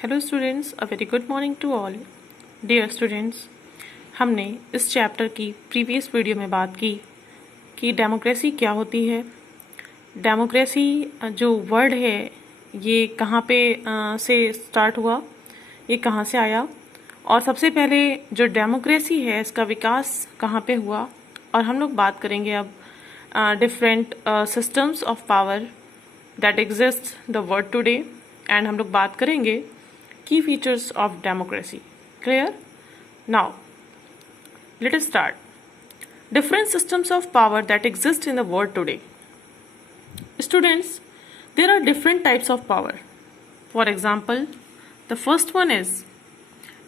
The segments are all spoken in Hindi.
Hello students, a very good morning to all. Dear students, हमने इस चैप्टर की प्रीवियस वीडियो में बात की कि डेमोक्रेसी क्या होती है। डेमोक्रेसी जो वर्ड है ये कहाँ पे से स्टार्ट हुआ, ये कहाँ से आया, और सबसे पहले जो डेमोक्रेसी है इसका विकास कहाँ पे हुआ। और हम लोग बात करेंगे अब different systems of power that exist the world today, and हम लोग बात करेंगे key features of democracy. Clear? Now, let us start. Different systems of power that exist in the world today. Students, there are different types of power. For example, the first one is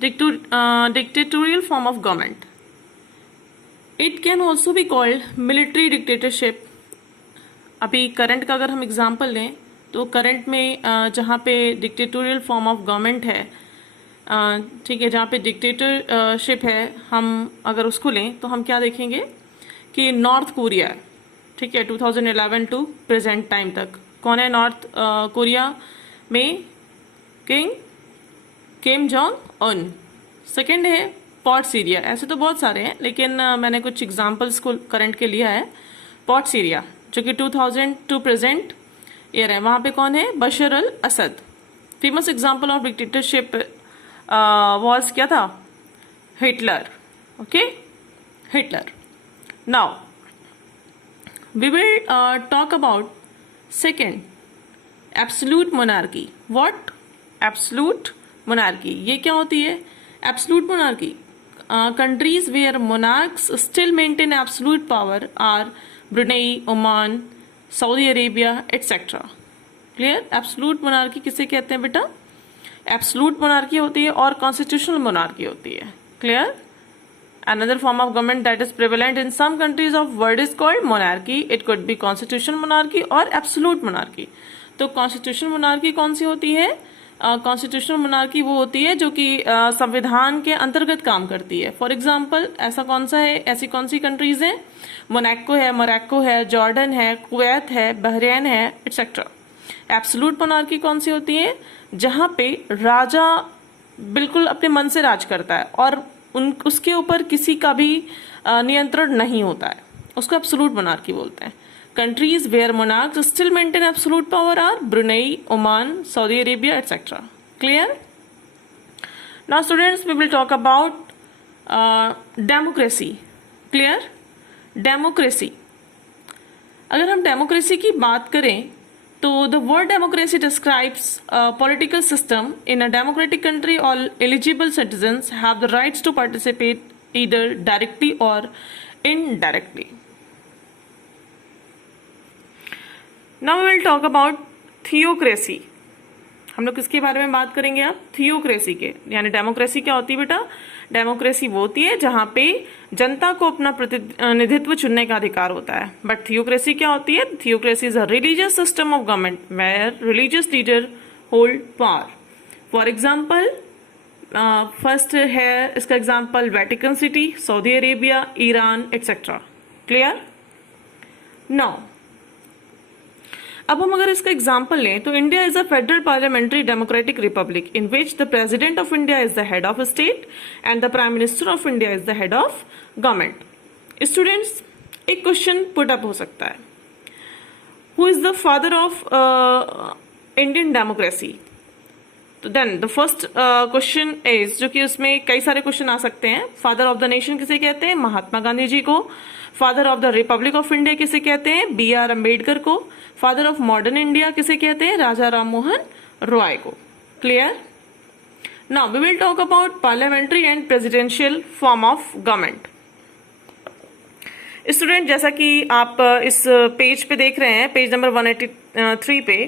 dictatorial form of government. It can also be called military dictatorship. अभी करंट का अगर हम एग्जाम्पल लें तो करंट में जहाँ पे डिक्टेटोरियल फॉर्म ऑफ गवर्नमेंट है, ठीक है, जहाँ पे डिक्टेटरशिप है, हम अगर उसको लें तो हम क्या देखेंगे कि नॉर्थ कोरिया, ठीक है, 2011 टू प्रेजेंट टाइम तक कौन है नॉर्थ कोरिया में? Kim Jong Un. सेकेंड है पॉर्ट सीरिया। ऐसे तो बहुत सारे हैं लेकिन मैंने कुछ एग्जाम्पल्स को करंट के लिया है। पॉर्ट सीरिया जो कि 2000 टू प्रेजेंट ईयर है, वहां पे कौन है? Bashar al Assad. Famous example of dictatorship was क्या था? Hitler. Okay, Hitler. Now we will talk about second, absolute monarchy. What? Absolute monarchy. ये क्या होती है? Absolute monarchy countries where monarchs still maintain absolute power are Brunei, Oman, Saudi Arabia etcetera. Clear? Absolute monarchy किसे कहते हैं बेटा? एब्सोल्यूट मोनार्की होती है और कॉन्स्टिट्यूशनल मोनार्की होती है। Clear? Another form of government that is prevalent in some countries of world is called monarchy. It could be constitutional monarchy और एब्सोल्यूट मोनार्की। तो कॉन्स्टिट्यूशनल मोनार्की कौन सी होती है? कॉन्स्टिट्यूशनल मोनार्की वो होती है जो कि संविधान के अंतर्गत काम करती है। फॉर एग्जाम्पल ऐसा कौन सा है, ऐसी कौन सी कंट्रीज हैं? मोरक्को है, जॉर्डन है, कुवैत है, बहरीन है एटसेट्रा। एब्सोल्यूट मोनार्की कौन सी होती है? जहां पे राजा बिल्कुल अपने मन से राज करता है और उसके ऊपर किसी का भी नियंत्रण नहीं होता है, उसको एब्सोल्यूट मोनार्की बोलते हैं। Countries where monarchs still maintain absolute power are Brunei, Oman, Saudi Arabia, etc. Clear? Now, students, we will talk about democracy. Clear? Democracy. अगर हम democracy की बात करें तो the word democracy describes a political system in a democratic country. All eligible citizens have the rights to participate either directly or indirectly. Now we will talk about theocracy. हम लोग किसके बारे में बात करेंगे अब? थियोक्रेसी के। यानी डेमोक्रेसी क्या होती है बेटा? डेमोक्रेसी वो होती है जहां पे जनता को अपना प्रतिनिधित्व चुनने का अधिकार होता है। बट थियोक्रेसी क्या होती है? Theocracy is a religious system of government where religious leader hold power. For example first है इसका example Vatican City, Saudi Arabia, Iran etcetera. Clear? Now अब हम अगर इसका एग्जाम्पल लें तो India is a federal parliamentary democratic republic in which the president of India is the head of state and the prime minister of India is the head of government. Students, एक क्वेश्चन पुट अप हो सकता है, who is the father of Indian democracy? तो then the first question is, जो कि उसमें कई सारे क्वेश्चन आ सकते हैं, फादर ऑफ द नेशन किसे कहते हैं? महात्मा गांधी जी को। Father of the Republic of India किसे कहते हैं? बी आर अम्बेडकर को। फादर ऑफ मॉडर्न इंडिया किसे कहते हैं? राजा राम मोहन रॉय को। Clear? Now we will talk about parliamentary and presidential form of government. Student, जैसा कि आप इस पेज पे देख रहे हैं, पेज नंबर 183 पे,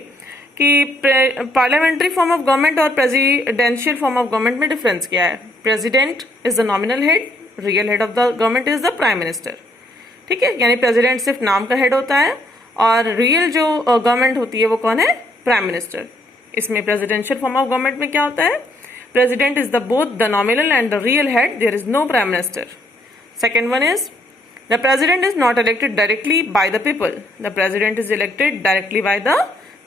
कि पार्लियामेंट्री फॉर्म ऑफ गवर्नमेंट और प्रेसिडेंशियल फॉर्म ऑफ गवर्नमेंट में डिफरेंस क्या है? President is the nominal head, real head of the government is the prime minister. ठीक है, यानी प्रेसिडेंट सिर्फ नाम का हेड होता है और रियल जो गवर्नमेंट होती है वो कौन है? Prime minister. इसमें प्रेसिडेंशियल फॉर्म ऑफ गवर्नमेंट में क्या होता है? President is the both the nominal and the real head, there is no prime minister. Second one is the president is not elected directly by the people, the president is elected directly by the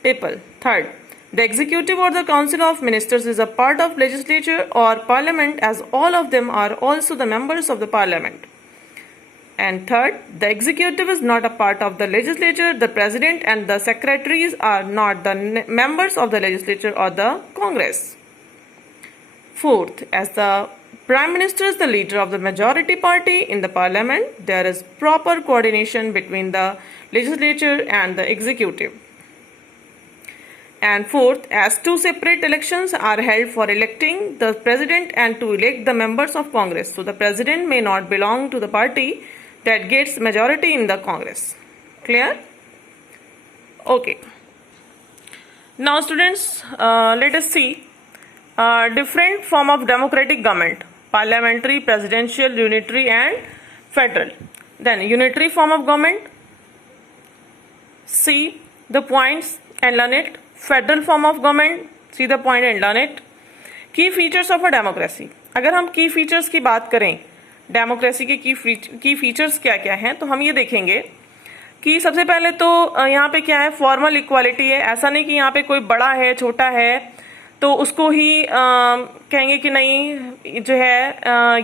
people. Third, The executive or the council of ministers is a part of legislature or parliament, as all of them are also the members of the parliament. And third, the executive is not a part of the legislature. The president and the secretaries are not the members of the legislature or the Congress. Fourth, as the Prime Minister is the leader of the majority party in the parliament, there is proper coordination between the legislature and the executive. And fourth, as two separate elections are held for electing the president and to elect the members of Congress, so the president may not belong to the party that gets majority in the Congress. Clear? Okay. Now students, let us see different form of democratic government: parliamentary, presidential, unitary and federal. Then unitary form of government, see the points and learn it. Federal form of government, see the point and learn it. Key features of a democracy. अगर हम की फीचर्स की बात करें, डेमोक्रेसी के की फीचर्स क्या क्या हैं, तो हम ये देखेंगे कि सबसे पहले तो यहाँ पे क्या है, फॉर्मल इक्वालिटी है। ऐसा नहीं कि यहाँ पे कोई बड़ा है छोटा है तो उसको ही कहेंगे कि नहीं जो है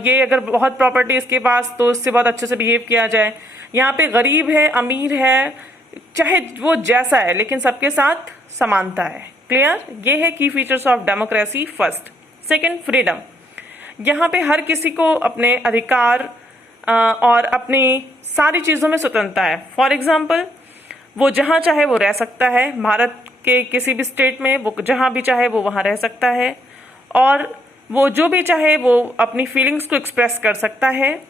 ये अगर बहुत प्रॉपर्टी इसके पास तो इससे बहुत अच्छे से बिहेव किया जाए। यहाँ पे गरीब है अमीर है चाहे वो जैसा है लेकिन सबके साथ समानता है। क्लियर? ये है की features of democracy first. Second, freedom. यहाँ पे हर किसी को अपने अधिकार और अपनी सारी चीज़ों में स्वतंत्रता है। फॉर एग्जाम्पल, वो जहाँ चाहे वो रह सकता है, भारत के किसी भी स्टेट में वो जहाँ भी चाहे वो वहाँ रह सकता है और वो जो भी चाहे वो अपनी फीलिंग्स को एक्सप्रेस कर सकता है।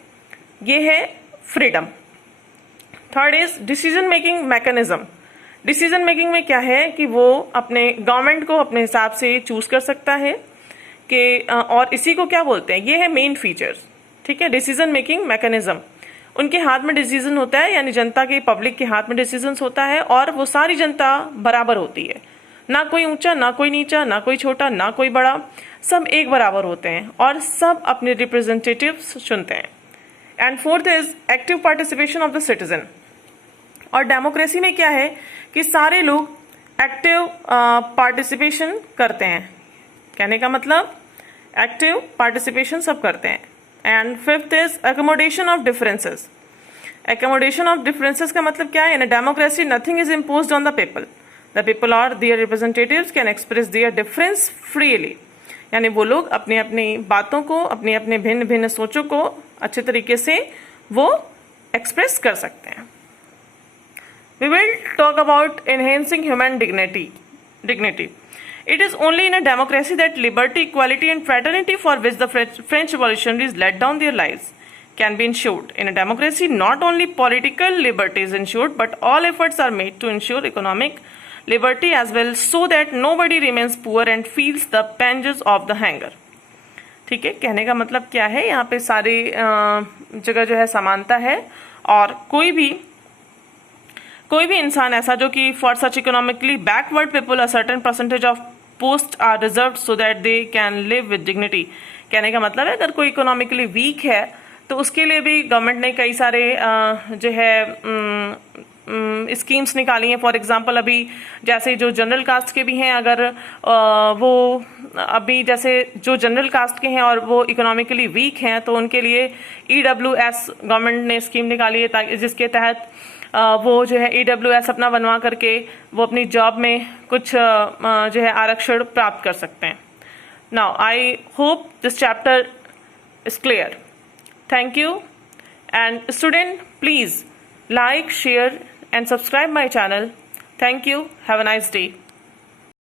ये है freedom. Third is decision making mechanism. Decision making में क्या है कि वो अपने गवर्नमेंट को अपने हिसाब से चूज कर सकता है कि और इसी को क्या बोलते हैं, ये है मेन फीचर्स। ठीक है, डिसीजन मेकिंग मैकेनिज्म। उनके हाथ में डिसीजन होता है, यानी जनता के पब्लिक के हाथ में डिसीजन होता है और वो सारी जनता बराबर होती है, ना कोई ऊंचा ना कोई नीचा ना कोई छोटा ना कोई बड़ा, सब एक बराबर होते हैं और सब अपने रिप्रेजेंटेटिव्स चुनते हैं। And fourth is active participation of the citizen. और डेमोक्रेसी में क्या है कि सारे लोग एक्टिव पार्टिसिपेशन करते हैं। कहने का मतलब एक्टिव पार्टिसिपेशन सब करते हैं। And fifth is accommodation of differences. Accommodation of differences का मतलब क्या है? In a democracy nothing is imposed on the people. The people और their representatives can express their difference freely. यानी वो लोग अपनी अपनी बातों को, अपने अपने भिन्न भिन्न सोचों को अच्छे तरीके से वो एक्सप्रेस कर सकते हैं। We will talk about enhancing human dignity. It is only in a democracy that liberty, equality and fraternity, for which the French revolutionaries laid down their lives, can be ensured. In a democracy, not only political liberty is ensured, but all efforts are made to ensure economic liberty as well, so that nobody remains poor and feels the pangs of the hunger. ठीक है, कहने का मतलब क्या है, यहाँ पे सारी जगह जो है समानता है और कोई भी इंसान ऐसा जो कि for such economically backward people a certain percentage of post are reserved so that they can live with dignity. कहने का मतलब है अगर कोई इकोनॉमिकली वीक है तो उसके लिए भी गवर्नमेंट ने कई सारे जो है स्कीम्स निकाली हैं। फॉर एग्जांपल अभी जैसे जो जनरल कास्ट के भी हैं, अगर वो अभी जैसे जो जनरल कास्ट के हैं और वो इकोनॉमिकली वीक हैं तो उनके लिए EWS गवर्नमेंट ने स्कीम निकाली है ताकि जिसके तहत वो जो है EWS अपना बनवा करके वो अपनी जॉब में कुछ जो है आरक्षण प्राप्त कर सकते हैं। Now I hope this chapter is clear. Thank you and student please like, share and subscribe my channel. Thank you. Have a nice day.